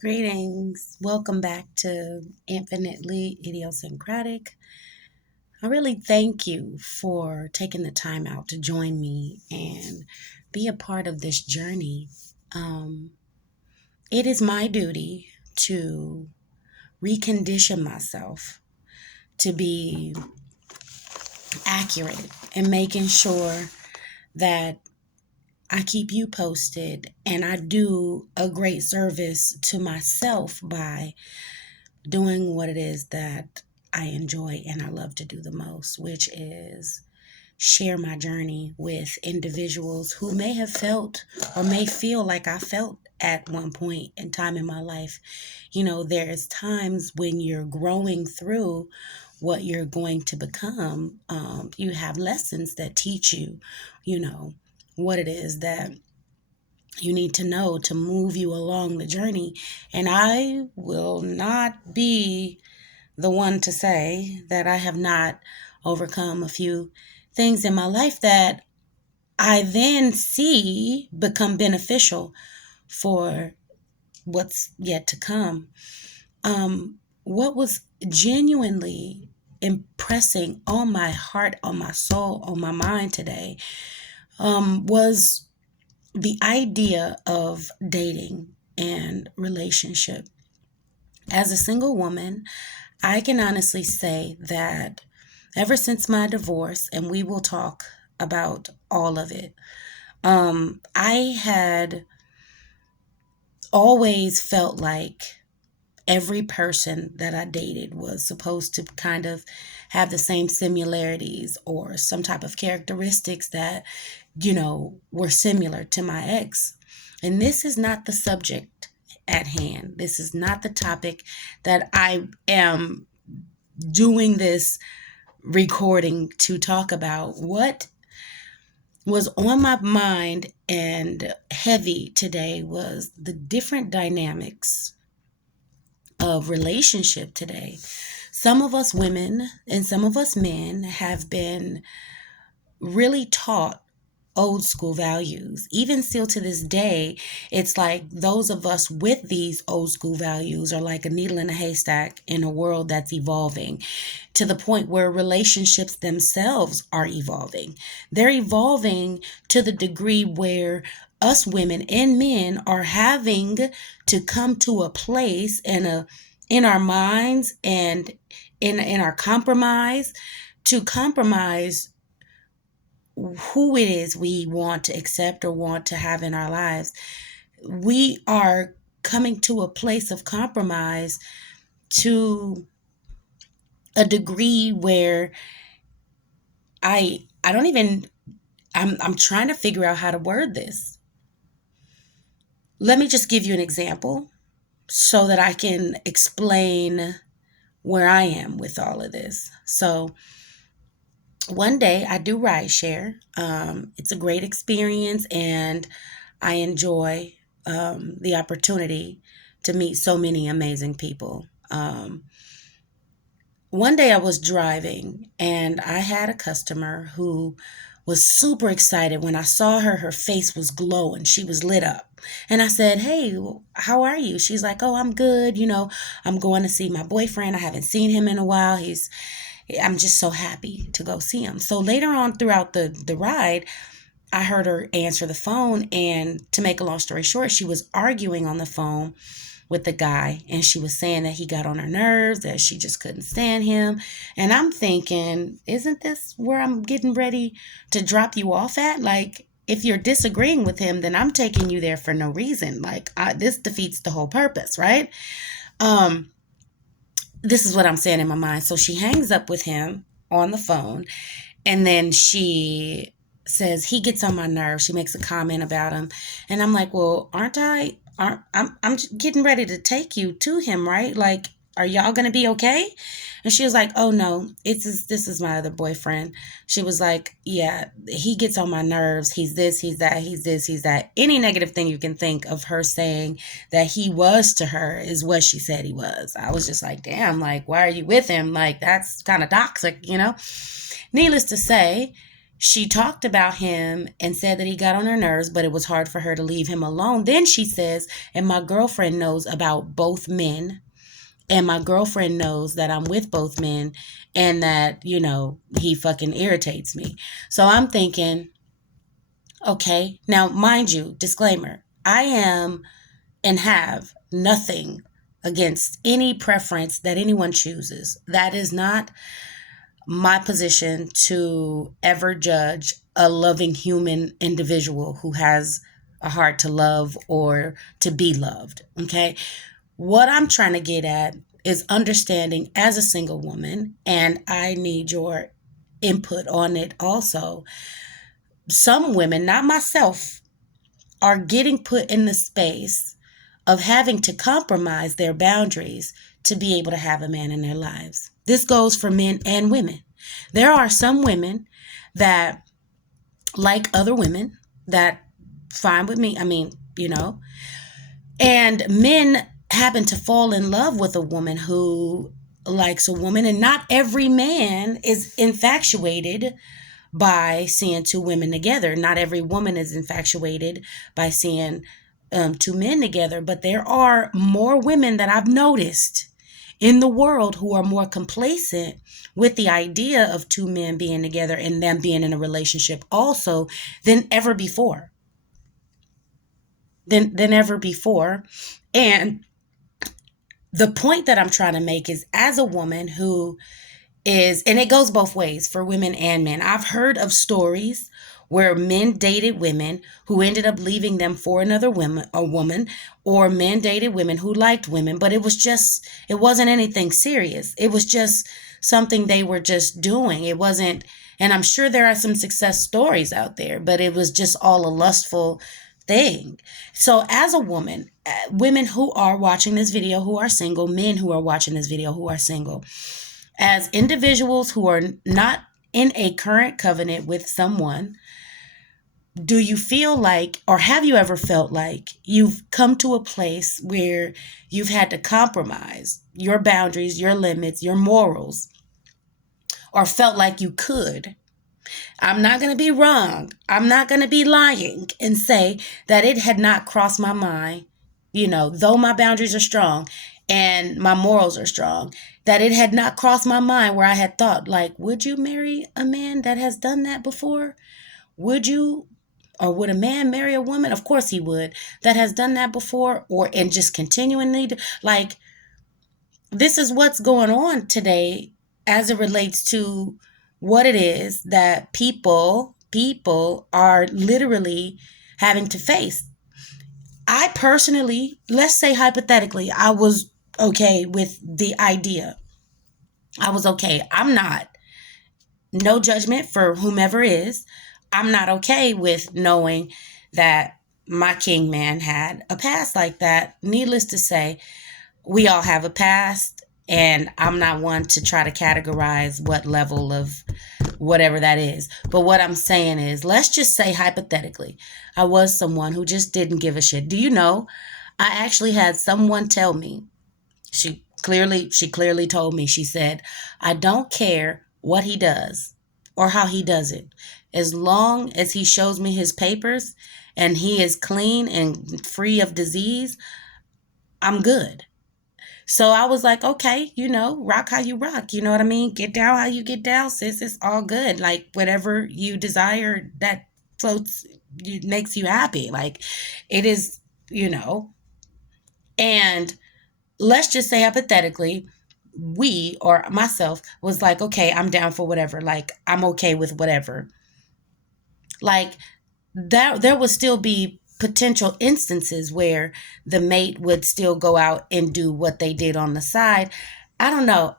Greetings. Welcome back to Infinitely Idiosyncratic. I really thank you for taking the time out to join me and be a part of this journey. Um, it is my duty to recondition myself to be accurate and making sure that I keep you posted and I do a great service to myself by doing what it is that I enjoy and I love to do the most, which is share my journey with individuals who may have felt or may feel like I felt at one point in time in my life. There's times when you're growing through what you're going to become. You have lessons that teach you, you know, what it is that you need to know to move you along the journey. And I will not be the one to say that I have not overcome a few things in my life that I then see become beneficial for what's yet to come. What was genuinely impressing on my heart, on my soul, on my mind today was the idea of dating and relationship. As a single woman, I can honestly say that ever since my divorce, and we will talk about all of it, I had always felt like every person that I dated was supposed to kind of have the same similarities or some type of characteristics that, were similar to my ex. And this is not the subject at hand. This is not the topic that I am doing this recording to talk about. What was on my mind and heavy today was the different dynamics of relationship today. Some of us women and some of us men have been really taught old school values. Even still to this day, it's like those of us with these old school values are like a needle in a haystack in a world that's evolving to the point where relationships themselves are evolving. They're evolving to the degree where us women and men are having to come to a place in our minds and in our compromise to compromise who it is we want to accept or want to have in our lives. We are coming to a place of compromise to a degree where I don't even I'm trying to figure out how to word this. Let me just give you an example so that I can explain where I am with all of this. So one day I do rideshare. It's a great experience and I enjoy the opportunity to meet so many amazing people. One day I was driving and I had a customer who was super excited. When I saw her, her face was glowing. She was lit up. And I said, "Hey, how are you?" She's like, "Oh, I'm good. I'm going to see my boyfriend. I haven't seen him in a while. I'm just so happy to go see him." So later on throughout the ride, I heard her answer the phone. And to make a long story short, she was arguing on the phone with the guy, and she was saying that he got on her nerves, that she just couldn't stand him. And I'm thinking, isn't this where I'm getting ready to drop you off at? Like, if you're disagreeing with him, then I'm taking you there for no reason. Like, this defeats the whole purpose, right? Um, this is what I'm saying in my mind. So she hangs up with him on the phone, and then she says he gets on my nerves. She makes a comment about him, and I'm like, "Well, I'm just getting ready to take you to him, right? Like, are y'all gonna be okay?" And she was like, "Oh no, this is my other boyfriend." She was like, "Yeah, he gets on my nerves. He's this, he's that, he's this, he's that." Any negative thing you can think of her saying that he was to her is what she said he was. I was just like, damn, like, why are you with him? Like, that's kind of toxic. Needless to say, She talked about him and said that he got on her nerves, but it was hard for her to leave him alone. Then she says, and my girlfriend knows about both men, and my girlfriend knows that I'm with both men, and that, he fucking irritates me. So I'm thinking, okay, now mind you, disclaimer, I am and have nothing against any preference that anyone chooses. That is not my position to ever judge a loving human individual who has a heart to love or to be loved. Okay. What I'm trying to get at is understanding as a single woman, and I need your input on it also. Some women, not myself, are getting put in the space of having to compromise their boundaries to be able to have a man in their lives. This goes for men and women. There are some women that, like other women, that fine with me. I mean, and men happen to fall in love with a woman who likes a woman, and not every man is infatuated by seeing two women together. Not every woman is infatuated by seeing two men together, but there are more women that I've noticed in the world who are more complacent with the idea of two men being together and them being in a relationship also than ever before. Than ever before. And the point that I'm trying to make is, as a woman who is, and it goes both ways for women and men. I've heard of stories where men dated women who ended up leaving them for another woman, or men dated women who liked women, but it wasn't anything serious. It was just something they were just doing. It wasn't, and I'm sure there are some success stories out there, but it was just all a lustful thing. So as a woman, women who are watching this video who are single, men who are watching this video who are single, as individuals who are not in a current covenant with someone, do you feel like, or have you ever felt like you've come to a place where you've had to compromise your boundaries, your limits, your morals, or felt like you could? I'm not going to be wrong. I'm not going to be lying and say that it had not crossed my mind, though my boundaries are strong and my morals are strong, that it had not crossed my mind where I had thought, like, would you marry a man that has done that before? Would you, or would a man marry a woman? Of course he would, that has done that before, and just continually, like, this is what's going on today as it relates to what it is that people are literally having to face. I personally, let's say hypothetically, I was okay with the idea. I was okay. I'm not. No judgment for whomever is. I'm not okay with knowing that my king man had a past like that. Needless to say, we all have a past, and I'm not one to try to categorize what level of whatever that is. But what I'm saying is, let's just say hypothetically, I was someone who just didn't give a shit. Do you know, I actually had someone tell me, she clearly told me, she said, I don't care what he does or how he does it. As long as he shows me his papers and he is clean and free of disease, I'm good. So I was like, okay, rock how you rock. You know what I mean? Get down how you get down, sis. It's all good. Like, whatever you desire that floats, makes you happy. Like, it is, and let's just say hypothetically, we, or myself, was like, okay, I'm down for whatever. Like, I'm okay with whatever. Like, that there would still be potential instances where the mate would still go out and do what they did on the side. I don't know.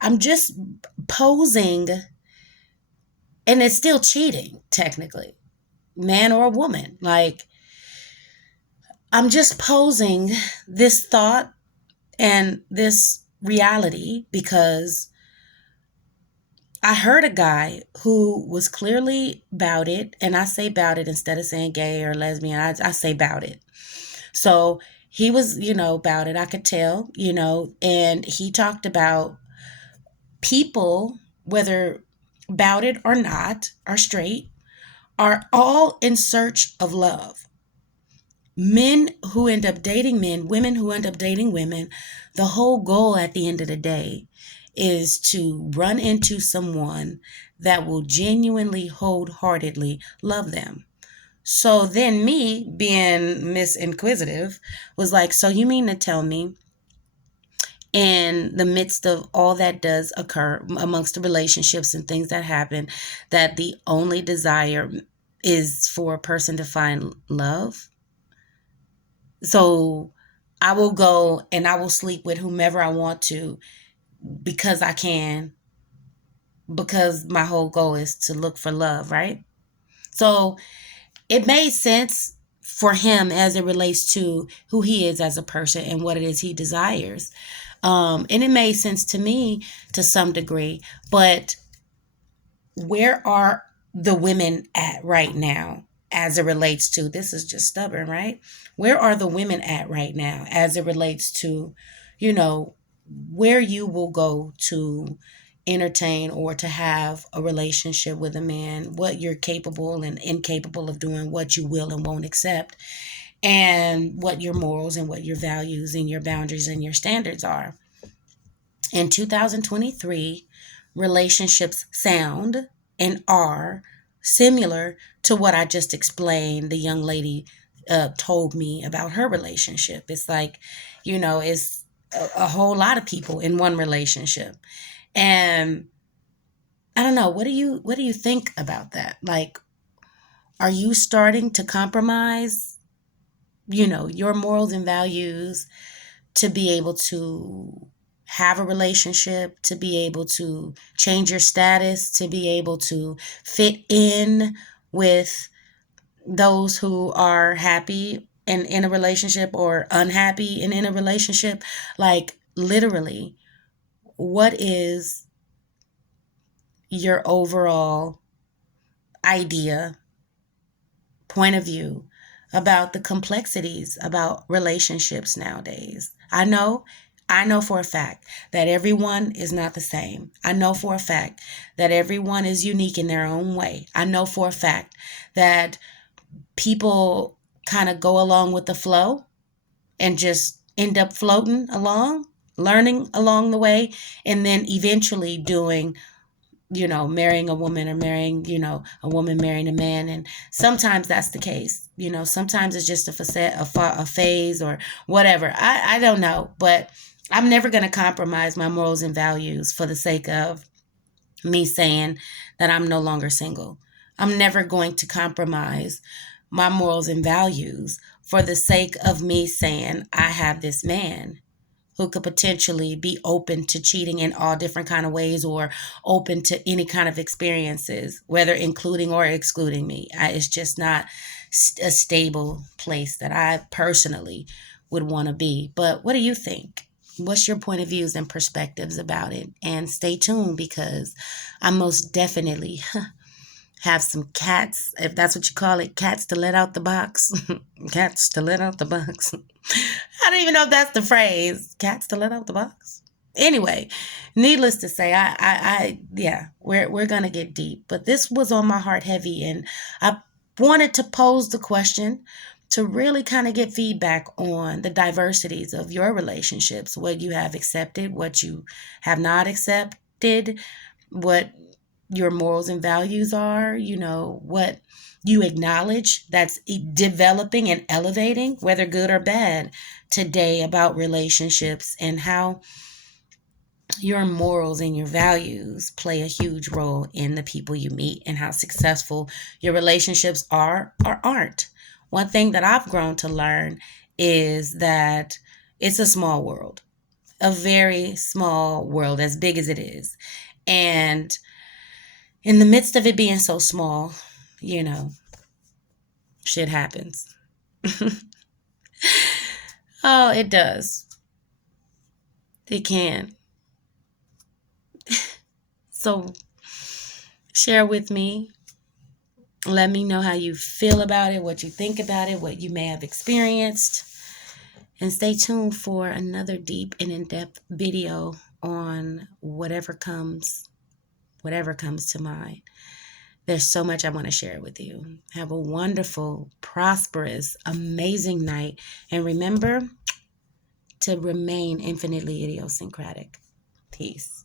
I'm just posing, and it's still cheating technically, man or woman. Like, I'm just posing this thought and this reality because I heard a guy who was clearly about it, and I say about it instead of saying gay or lesbian. I say about it. So he was, about it. I could tell, and he talked about people, whether about it or not, are straight, are all in search of love. Men who end up dating men, women who end up dating women, the whole goal at the end of the day is to run into someone that will genuinely, wholeheartedly love them. So then me, being Miss Inquisitive, was like, so you mean to tell me in the midst of all that does occur amongst the relationships and things that happen, that the only desire is for a person to find love? So I will go and I will sleep with whomever I want to because I can, because my whole goal is to look for love, right? So it made sense for him as it relates to who he is as a person and what it is he desires. And it made sense to me to some degree. But where are the women at right now as it relates to this is just stubborn, right? Where are the women at right now as it relates to, you know, where you will go to entertain or to have a relationship with a man, what you're capable and incapable of doing, what you will and won't accept, and what your morals and what your values and your boundaries and your standards are. In 2023, relationships sound and are similar to what I just explained. The young lady told me about her relationship. It's like, it's a whole lot of people in one relationship. And I don't know, what do you think about that? Like, are you starting to compromise, your morals and values to be able to have a relationship, to be able to change your status, to be able to fit in with those who are happy and in a relationship or unhappy and in a relationship? Like, literally, what is your overall idea, point of view about the complexities about relationships nowadays? I know for a fact that everyone is not the same. I know for a fact that everyone is unique in their own way. I know for a fact that people kind of go along with the flow and just end up floating along, learning along the way, and then eventually doing, marrying a woman or marrying, a woman marrying a man. And sometimes that's the case. Sometimes it's just a facet, a phase or whatever. I don't know, but I'm never going to compromise my morals and values for the sake of me saying that I'm no longer single. I'm never going to compromise my morals and values for the sake of me saying I have this man who could potentially be open to cheating in all different kind of ways or open to any kind of experiences, whether including or excluding me. It's just not a stable place that I personally would want to be. But what do you think? What's your point of views and perspectives about it? And stay tuned, because I most definitely have some cats, if that's what you call it, cats to let out the box. Cats to let out the box. I don't even know if that's the phrase. Cats to let out the box. Anyway, needless to say, yeah, we're gonna get deep. But this was on my heart heavy, and I wanted to pose the question to really kind of get feedback on the diversities of your relationships, what you have accepted, what you have not accepted, what your morals and values are, what you acknowledge that's developing and elevating, whether good or bad, today about relationships, and how your morals and your values play a huge role in the people you meet and how successful your relationships are or aren't. One thing that I've grown to learn is that it's a small world, a very small world, as big as it is. And in the midst of it being so small, you know, shit happens. Oh, it does. It can. So share with me. Let me know how you feel about it, what you think about it, what you may have experienced. And stay tuned for another deep and in-depth video on whatever comes whatever comes to mind. There's so much I want to share with you. Have a wonderful, prosperous, amazing night. And remember to remain infinitely idiosyncratic. Peace.